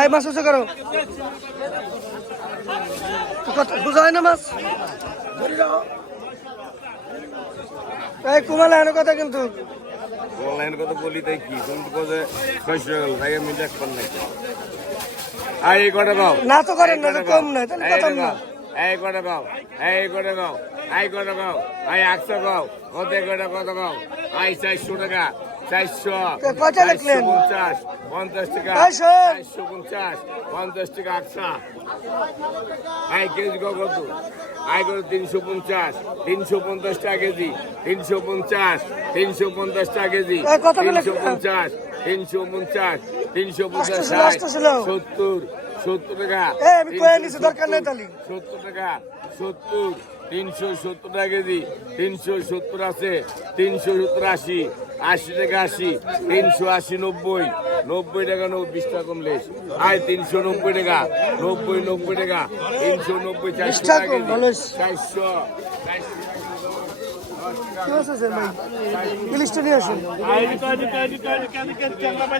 এই মাছ উঁচু করো। কত বুঝা হয় না মাছ? এই কুমালা এনে কথা কিন্তু। অনলাইন কথা বলি তাই কি? তুমি তো যে ছয়শো গেল তাই আমি দেখতাম নাকি আর এই কটা গাও না তো করেন না, কম না, তাহলে কথা না। এই কটা গাও এই কটা গাও এই কটা গাও এই একশো গাও কত কটা কত গাও আই চারশো টাকা। চারশো? পঞ্চাশ পঞ্চাশ টাকা। চারশো পঞ্চাশ পঞ্চাশ টাকা একশো আই কেজি কত আই কত তিনশো পঞ্চাশ তিনশো পঞ্চাশ টাকা কেজি তিনশো পঞ্চাশ তিনশো পঞ্চাশ টাকা কেজি তিনশো পঞ্চাশ তিনশো পঞ্চাশ তিনশো পঞ্চাশ ষাট, সত্তর সত্তর টাকা সত্তর, টাকা সত্তর তিনশো সত্তর টাকা কেজি তিনশো সত্তর আছে তিনশো সত্তর আশি আশি টাকা আশি তিনশো আশি নব্বই নব্বই টাকা নব্বই বিশ টাকা কমলে আয় তিনশো নব্বই টাকা নব্বই নব্বই টাকা তিনশো নব্বই চারশো টাকা কেজি চারশো কি আছে ভাই ইলিশটা নিয়ে আসুন